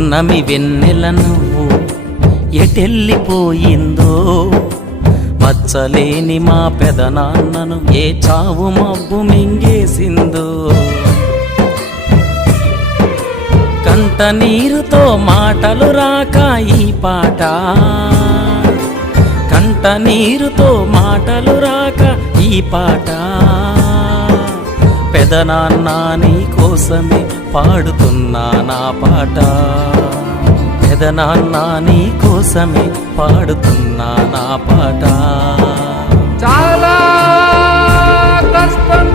పున్నమి వెన్నెల నువ్వు ఎటెళ్ళిపోయిందో, మచ్చలేని మా పెదనాన్నను ఏ చావు మబ్బు మింగేసిందో. కంట నీరుతో మాటలు రాక ఈ పాట, కంట నీరుతో మాటలు రాక ఈ పాట, పెదనాన్న నీ కోసమే పాడుతున్నా నా పాట, పెదనాన్న నీ కోసమే పాడుతున్నా నా పాట. చాలా కష్టం